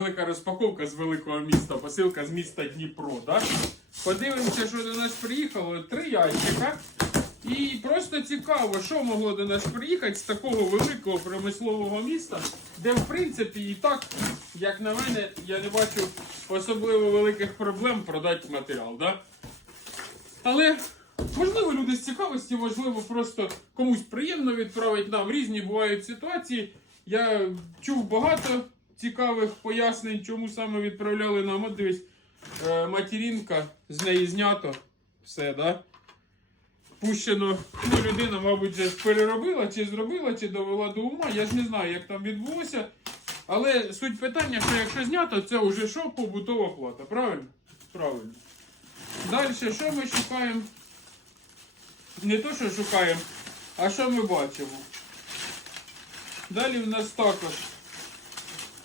Велика розпаковка з великого міста, посилка з міста Дніпро. Да? Подивимося, що до нас приїхало. Три ящика. І просто цікаво, що могло до нас приїхати з такого великого промислового міста, де, в принципі, і так, як на мене, я не бачу особливо великих проблем продати матеріал. Да? Але можливо люди з цікавості, можливо, просто комусь приємно відправить нам різні бувають ситуації. Я чув багато цікавих пояснень, чому саме відправляли нам. От дивись, е, материнка, з неї знято все, да? Пущено, ну, людина, мабуть, вже переробила, чи зробила, чи довела до ума. Я ж не знаю, як там відбулося. Але суть питання, що якщо знято, це вже що побутова плата. Правильно? Правильно. Далі, що ми шукаємо? Не то, що шукаємо, а що ми бачимо. Далі в нас також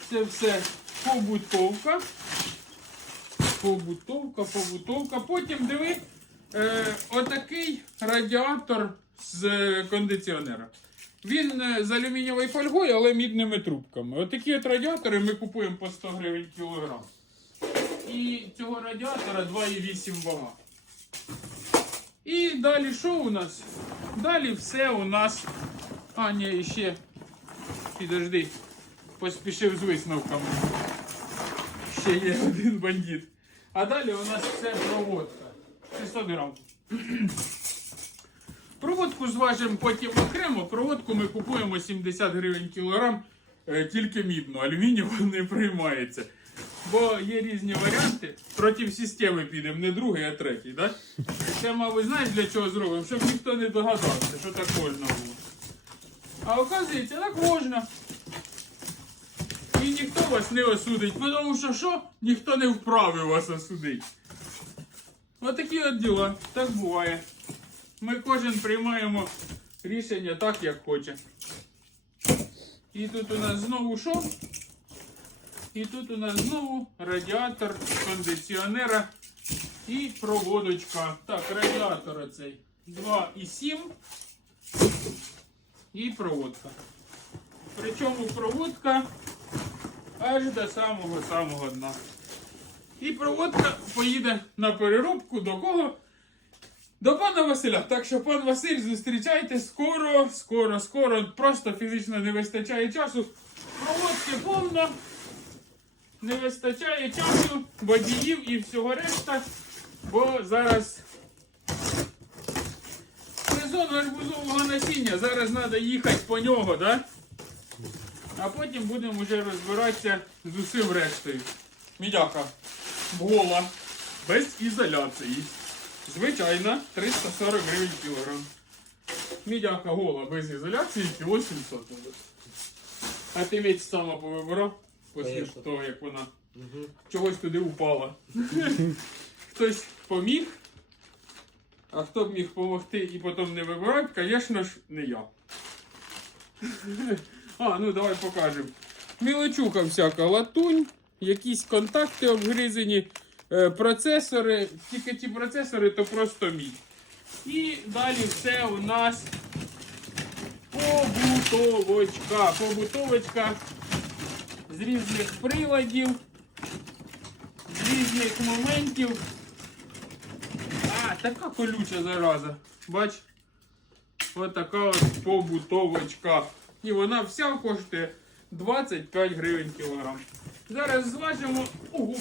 це все побутовка. Побутовка, побутовка. Потім диви, е, отакий радіатор з е, кондиціонера. Він е, з алюмінієвою фольгою, але мідними трубками. Отакі от радіатори ми купуємо по 100 гривень кілограм. І цього радіатора 2,8 вага. І далі що у нас? Далі все у нас. А, ні, ще. Підожди. Поспішив з висновками. Ще є один бандит. А далі у нас все проводка. 600 грам. Проводку зважимо потім окремо. Проводку ми купуємо 70 гривень кілограм, е, тільки мідну. Алюмінієву не приймається. Бо є різні варіанти. Проти системи підемо, не другий, а третій. Да? Це, мабуть, знаєш для чого зробимо? Щоб ніхто не догадався, що так можна було. А оказується, так можна. Вас не осудить, тому що що? Ніхто не вправі вас осудить. Отакі от діла. Так буває. Ми кожен приймаємо рішення так, як хоче. І тут у нас знову що? І тут у нас знову радіатор кондиціонера і проводочка. Так, радіатор оцей 2,7 і проводка. Причому проводка аж до самого-самого дна. І проводка поїде на переробку до кого? До пана Василя. Так що, пан Василь, зустрічайте скоро, скоро, скоро. Просто фізично не вистачає часу. Проводки повно. Не вистачає часу, водіїв і всього решта. Бо зараз сезон гарбузового насіння. Зараз треба їхати по нього, да? А потім будемо вже розбиратися з усім рештою. Мідяка гола, без ізоляції. Звичайна 340 гривень кілограм. Мідяка гола без ізоляції кіло 700. А ти мідь сама повибирав після того, як вона Угу. чогось туди упала. Хтось поміг, а хто б міг допомогти і потім не вибирати, звісно ж, не я. А, ну давай покажемо. Мілочуха всяка, латунь, якісь контакти обгризані, е, процесори, тільки ті процесори то просто мідь. І далі все у нас побутовочка. Побутовочка з різних приладів, з різних моментів. А, така колюча зараза. Бач? Ось така от побутовочка. І вона вся коштує 25 гривень кілограм. Зараз зважимо. Ого.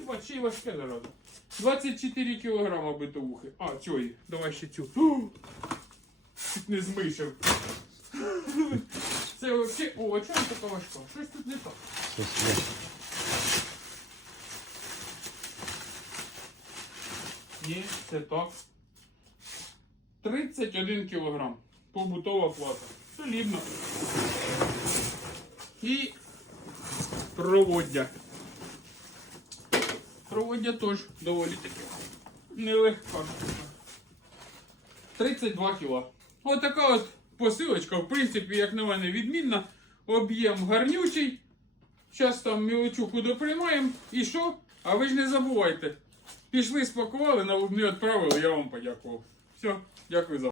Бач, ще й важке зараза. 24 кілограма битовухи. А, цієї. Давай ще цю. Чуть не змишив. Це взагалі. О, а чому така важка? Щось тут не так. Ні, це так. 31 кілограм. Побутова плата. Солідно. І проводдя. Проводдя теж доволі таки нелегка. 32 кіла. Ось така от посилочка, в принципі, як на мене, відмінна. Об'єм гарнючий. Зараз там мілочуху доприймаємо. І що? А ви ж не забувайте. Пішли, спакували, не відправили, я вам подякував. Все, дякую за.